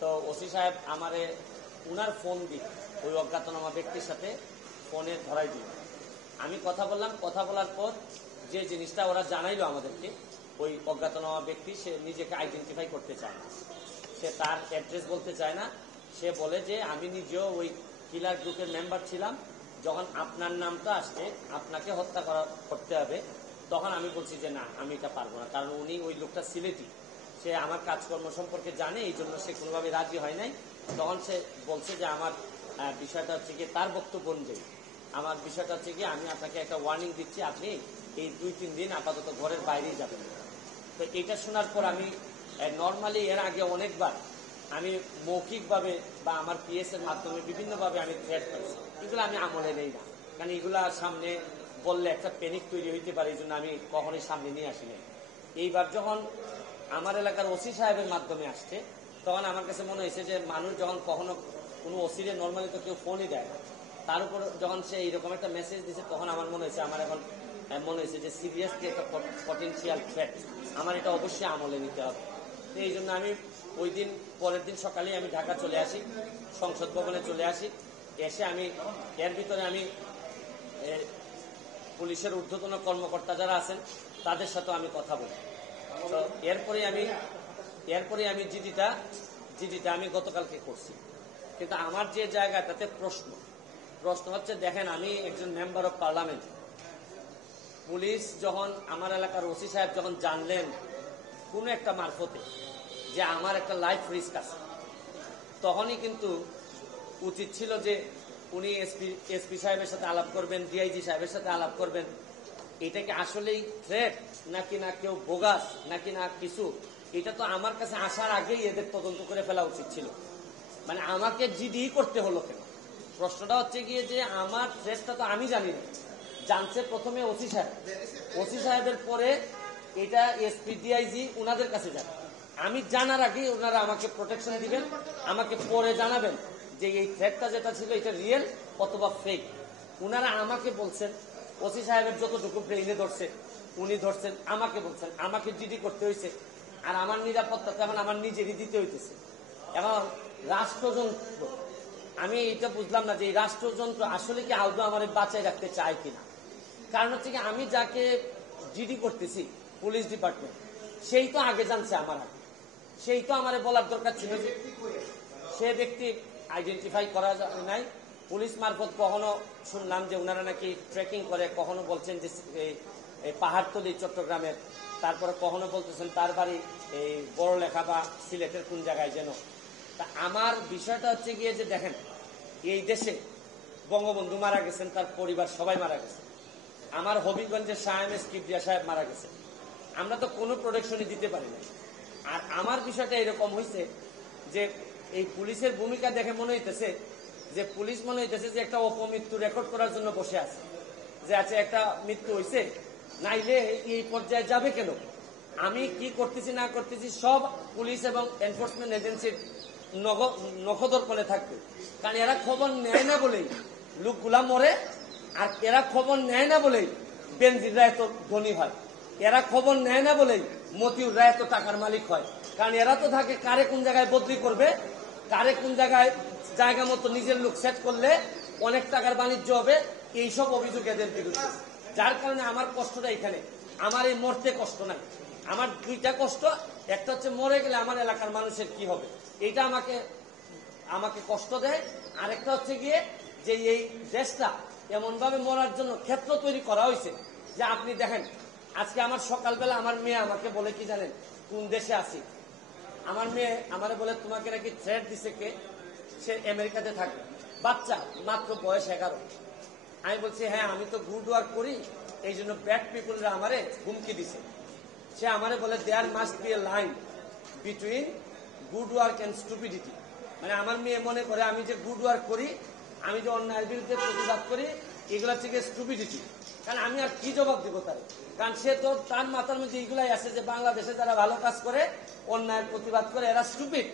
তো ওসি সাহেব আমারে উনার ফোন দিয়ে ওই অজ্ঞাতনামা ব্যক্তির সাথে ফোনে ধরাই দিল। আমি কথা বললাম, কথা বলার পর যে জিনিসটা ওরা জানাইলো আমাদেরকে, ওই অজ্ঞাতনামা ব্যক্তি সে নিজেকে আইডেন্টিফাই করতে চায় না, সে তার অ্যাড্রেস বলতে চায় না। সে বলে যে আমি নিজেও ওই কিলার গ্রুপের মেম্বার ছিলাম, যখন আপনার নামটা আসছে আপনাকে হত্যা করতে হবে, তখন আমি বলছি যে না, আমি এটা পারবো না। কারণ উনি ওই লোকটা সিলেটি, সে আমার কাজকর্ম সম্পর্কে জানে, এই জন্য সে কোনোভাবে রাজি হয় নাই। তখন সে বলছে যে আমার বিষয়টা হচ্ছে কি, তার বক্তব্য অনুযায়ী আমার বিষয়টা হচ্ছে কি, আমি আপনাকে একটা ওয়ার্নিং দিচ্ছি, আপনি এই 2-3 দিন আপাতত ঘরের বাইরেই যাবেন। তো এটা শোনার পর আমি নর্মালি এর আগে অনেকবার আমি মৌখিকভাবে বা আমার পিএস এর মাধ্যমে বিভিন্নভাবে আমি থ্রেট করেছি, এগুলো আমি আমলে নেই না, কারণ এগুলা সামনে বললে একটা প্যানিক তৈরি হইতে পারে, এই জন্য আমি কখনোই সামনে নিয়ে আসি নাই। এইবার যখন আমার এলাকার ওসি সাহেবের মাধ্যমে আসছে, তখন আমার কাছে মনে হয়েছে যে মানুষ যখন কখনো কোনো ওসিরে নর্মালি তো কেউ ফোনই দেয় না, তার উপর যখন সে এইরকম একটা মেসেজ দিচ্ছে, তখন আমার মনে হয়েছে, আমার এখন মনে হয়েছে যে সিরিয়াসলি একটা পটেনশিয়াল থ্রেট, আমার এটা অবশ্যই আমলে নিতে হবে। তো এই জন্য আমি ওই দিন পরের দিন সকালেই আমি ঢাকা চলে আসি, সংসদ ভবনে চলে আসি। এসে আমি এর ভিতরে আমি পুলিশের ঊর্ধ্বতন কর্মকর্তা যারা আছেন তাদের সাথেও আমি কথা বলি। তো এরপরে আমি জিডিটা আমি গতকালকে করছি। কিন্তু আমার যে জায়গাটাতে প্রশ্ন হচ্ছে, দেখেন আমি একজন মেম্বার অফ পার্লামেন্ট, পুলিশ যখন আমার এলাকার ওসি সাহেব যখন জানলেন কোন একটা মারফতে যে আমার একটা লাইফ রিস্ক আছে, তখনই কিন্তু উচিত ছিল যে উনি এসপি সাহেবের সাথে আলাপ করবেন, ডিআইজি সাহেবের সাথে আলাপ করবেন, এটা কি আসলেই থ্রেট নাকি না কেউ বোগাস নাকি না কিছু, এটা তো আমার কাছে আসার আগেই এদের তদন্ত করে ফেলা উচিত ছিল। মানে আমাকে জিডি করতে হলো কেন? প্রশ্নটা হচ্ছে গিয়ে যে আমার থ্রেটটা তো আমি জানি না, জানছে প্রথমে ওসি সাহেবের পরে এটা এসপি ডিআইজি উনাদের কাছে যাবে। আমি জানার আগে ওনারা আমাকে প্রোটেকশন দিবেন, আমাকে পরে জানাবেন যে এই থ্রেটটা যেটা ছিল এটা রিয়েল অথবা ফেক। উনারা আমাকে বলছেন, ওসি সাহেবের যতটুকু ব্রেইনে ধরছে উনি ধরছেন, আমাকে বলছেন, আমাকে জিডি করতে হয়েছে, আর আমার নিরাপত্তা তেমন আমার নিজেরই দিতে হইতেছে। এখন রাষ্ট্রযন্ত্র, আমি এটা বুঝলাম না যে এই রাষ্ট্রযন্ত্র আসলে কি আদৌ আমার বাঁচাই রাখতে চায় কিনা। কারণ হচ্ছে কি, আমি যাকে জিডি করতেছি পুলিশ ডিপার্টমেন্ট, সেই তো আগে জানছে আমার আগে, সেই তো আমার বলার দরকার ছিল যে সে ব্যক্তি আইডেন্টিফাই করা নাই। পুলিশ মারফত কখনো শুনলাম যে ওনারা নাকি ট্রেকিং করে, কখনো বলছেন যে পাহাড়তলি চট্টগ্রামের, তারপরে কখনো বলতেছেন তার বাড়ি এই বড়লেখা বা সিলেটের কোন জায়গায় যেন। তা আমার বিষয়টা হচ্ছে গিয়ে যে দেখেন, এই দেশে বঙ্গবন্ধু মারা গেছেন, তার পরিবার সবাই মারা গেছে, আমার হবিগঞ্জের শাহ এম.এস. কিবরিয়া সাহেব মারা গেছে, আমরা তো কোনো প্রোটেকশনই দিতে পারি না। আর আমার বিষয়টা এরকম হয়েছে যে এই পুলিশের ভূমিকা দেখে মনে হইতেছে যে পুলিশ মনে হইতেছে যে একটা অপমৃত্যু রেকর্ড করার জন্য বসে আছে, যে আছে একটা মৃত্যু হয়েছে, নাইলে এই পর্যায়ে যাবে কেন। আমি কি করতেছি না করতেছি সব পুলিশ এবং এনফোর্সমেন্ট এজেন্সির নখদর্পণে থাকবে, কারণ এরা খবর নেয় না বলেই লোকগুলা মরে, আর এরা খবর নেয় না বলেই বেনজিররা এত ধনী হয়, এরা খবর নেয় না বলেই মতিউররা এত টাকার মালিক হয়। কারণ এরা তো থাকে কারে কোন জায়গায় বদলি করবে, কারে কোন জায়গায় জায়গা মতো নিজের লোক সেট করলে অনেক টাকার বাণিজ্য হবে, এইসব অভিযোগ এদের বিরুদ্ধে। যার কারণে আমার কষ্টটা এখানে, আমার এই মরতে কষ্ট নাই, আমার দুইটা কষ্ট, একটা হচ্ছে মরে গেলে আমার এলাকার মানুষের কি হবে, এইটা আমাকে কষ্ট দেয়। আরেকটা হচ্ছে গিয়ে যে এই দেশটা এমন ভাবে মরার জন্য ক্ষেত্র তৈরি করা হয়েছে যে আপনি দেখেন, আজকে আমার সকালবেলা আমার মেয়ে আমাকে বলে কি জানেন, কোন দেশে আছি, আমার মেয়ে আমারে বলে তোমাকে নাকি থ্রেট দিছে কে, সে আমেরিকাতে থাকে, বাচ্চা মাত্র বয়স 11। আমি বলছি হ্যাঁ, আমি তো গুড ওয়ার্ক করি, এই জন্য ব্যাড পিপুলরা আমারে হুমকি দিছে। সে আমারে বলে there must be a line between good work and stupidity. মানে আমার মেয়ে মনে করে আমি যে গুড ওয়ার্ক করি, আমি যে অন্যায়ের বিরুদ্ধে প্রতিবাদ করি, এগুলা থেকে স্টুপিডিটি। কারণ আমি আর কি জবাব দিব তার, কারণ সে তো তার মাথার মধ্যে এইগুলাই আছে যে বাংলাদেশে যারা ভালো কাজ করে, অন্যায়ের প্রতিবাদ করে, এরা স্টুপিড।